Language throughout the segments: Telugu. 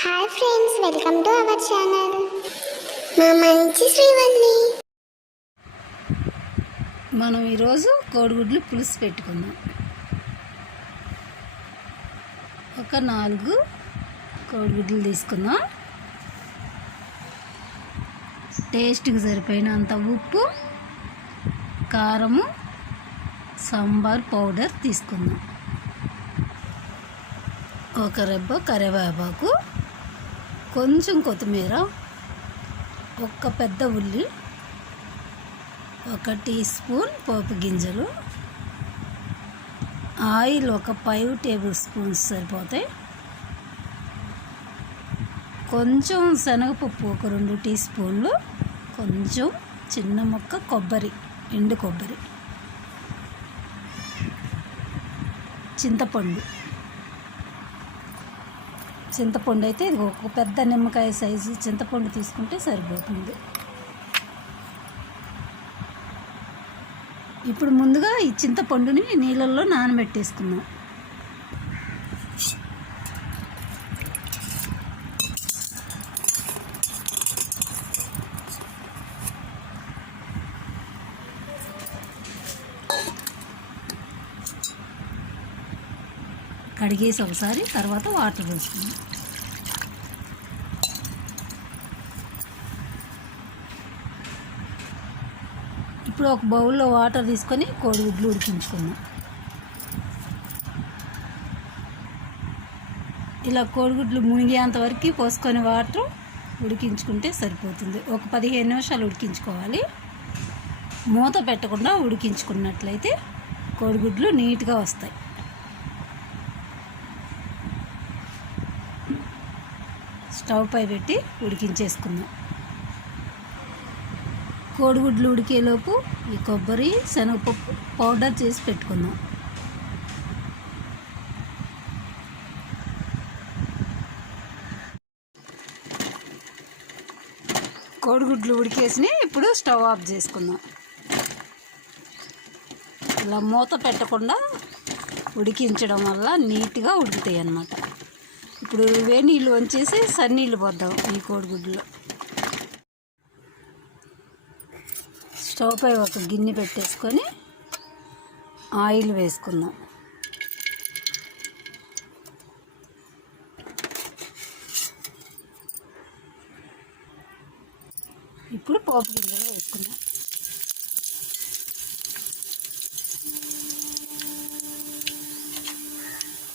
Hi friends, welcome to our channel. మా మంచి శ్రీవల్లి. మనం ఈరోజు కోడిగుడ్లు పులుసు పెట్టుకుందాం. ఒక 4 కోడిగుడ్లు తీసుకుందాం. టేస్ట్కి సరిపోయినంత ఉప్పు, కారము, సాంబార్ పౌడర్ తీసుకుందాం. ఒక రెబ్బ కరివేపాకు, కొంచెం కొత్తిమీర, ఒక పెద్ద ఉల్లి, 1 టీ స్పూన్ పోపు గింజలు, ఆయిల్ ఒక 5 టేబుల్ స్పూన్స్ సరిపోతాయి. కొంచెం శనగపప్పు ఒక 2 టీ స్పూన్లు, కొంచెం చిన్న ముక్క కొబ్బరి, ఎండు కొబ్బరి, చింతపండు అయితే ఇది ఒక పెద్ద నిమ్మకాయ సైజు చింతపండు తీసుకుంటే సరిపోతుంది. ఇప్పుడు ముందుగా ఈ చింతపండుని నీళ్ళల్లో నానబెట్టేసుకుందాం. కడిగేసి ఒకసారి, తర్వాత వాటర్ పోసుకుందాం. ఇప్పుడు ఒక బౌల్లో వాటర్ తీసుకొని కోడిగుడ్లు ఉడికించుకుందాం. ఇలా కోడిగుడ్లు మునిగేంత వరకు పోసుకొని వాటర్ ఉడికించుకుంటే సరిపోతుంది. ఒక 15 నిమిషాలు ఉడికించుకోవాలి. మూత పెట్టకుండా ఉడికించుకున్నట్లయితే కోడిగుడ్లు నీట్గా వస్తాయి. స్టవ్ పై పెట్టి ఉడికించేసుకుందాం. కోడిగుడ్లు ఉడికేలోపు ఈ కొబ్బరి, శనగపప్పు పౌడర్ చేసి పెట్టుకుందాం. కోడిగుడ్లు ఉడికేసి ఇప్పుడు స్టవ్ ఆఫ్ చేసుకుందాం. ఇలా మూత పెట్టకుండా ఉడికించడం వల్ల నీట్గా ఉడుకుతాయి అన్నమాట. ఇప్పుడు వేడి నీళ్ళు వంచేసి సన్నీళ్ళు పోద్దాం ఈ కోడిగుడ్లో. స్టవ్ పై ఒక గిన్నె పెట్టేసుకొని ఆయిల్ వేసుకుందాం. ఇప్పుడు పోపు గింజలు వేసుకుందాం.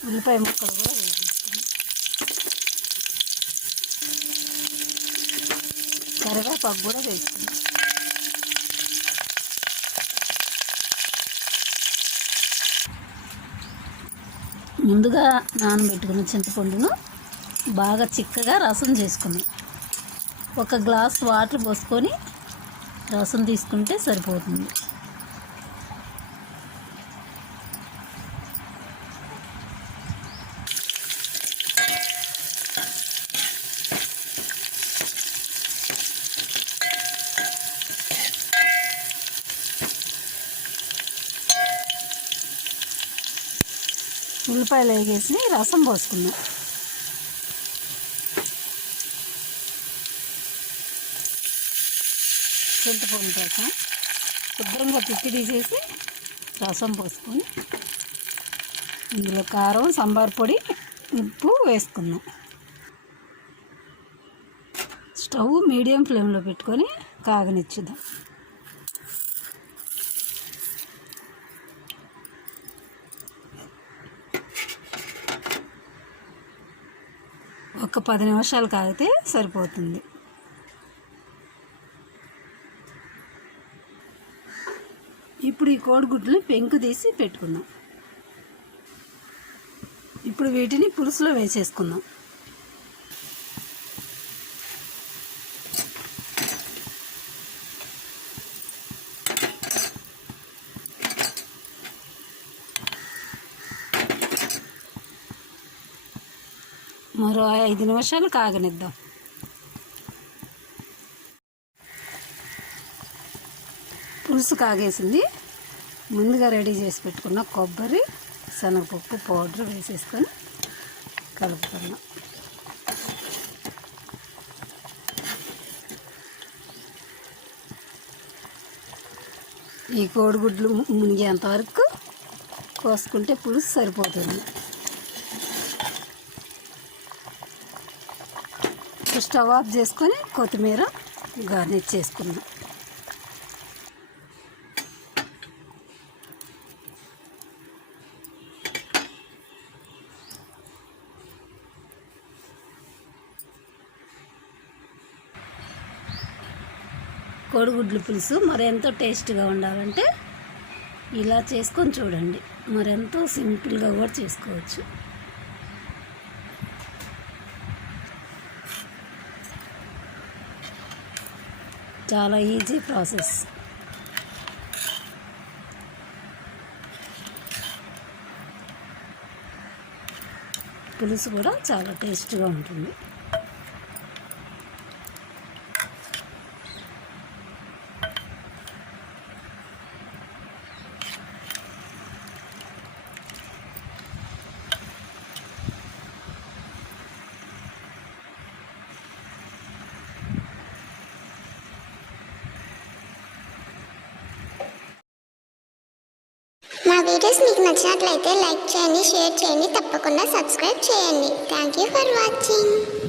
ఉల్లిపాయ ముక్కలు కూడా వేసేసుకుందాం. కరివేపాకు కూడా వేసుకుందాం. ముందుగా నానబెట్టుకున్న చింతపండును బాగా చిక్కగా రసం చేసుకుందాం. 1 గ్లాస్ వాటర్ పోసుకొని రసం తీసుకుంటే సరిపోతుంది. ఉల్లిపాయలు వేగేసి రసం పోసుకుందాం. చింతపండు రసం శుభ్రంగా పిప్పి తీసేసి రసం పోసుకొని ఇందులో కారం, సాంబార్ పొడి, ఉప్పు వేసుకుందాం. స్టవ్ మీడియం ఫ్లేమ్లో పెట్టుకొని కాగనిచ్చుదాం. ఒక 10 నిమిషాలు కాగితే సరిపోతుంది. ఇప్పుడు ఈ కోడిగుడ్లు పెంకు తీసి పెట్టుకుందాం. ఇప్పుడు వీటిని పులుసులో వేసేసుకుందాం. మరో 5 నిమిషాలు కాగనిద్దాం. పులుసు కాగేసింది. ముందుగా రెడీ చేసి పెట్టుకున్న కొబ్బరి, శనగపప్పు పౌడర్ వేసేసుకొని కలుపుకున్నాం. ఈ కోడిగుడ్లు మునిగేంత వరకు పోసుకుంటే పులుసు సరిపోతుంది. స్టవ్ ఆఫ్ చేసుకొని కొత్తిమీర గార్నిష్ చేసుకుందాం. కోడిగుడ్లు పులుసు మరెంతో టేస్ట్గా ఉండాలంటే ఇలా చేసుకొని చూడండి. మరెంతో సింపుల్గా కూడా చేసుకోవచ్చు. చాలా ఈజీ ప్రాసెస్. పులుసు కూడా చాలా టేస్ట్గా ఉంటుంది. మా వీడియోస్ మీకు నచ్చినట్లయితే లైక్ చేయండి, షేర్ చేయండి, తప్పకుండా సబ్స్క్రైబ్ చేయండి. Thank you for watching.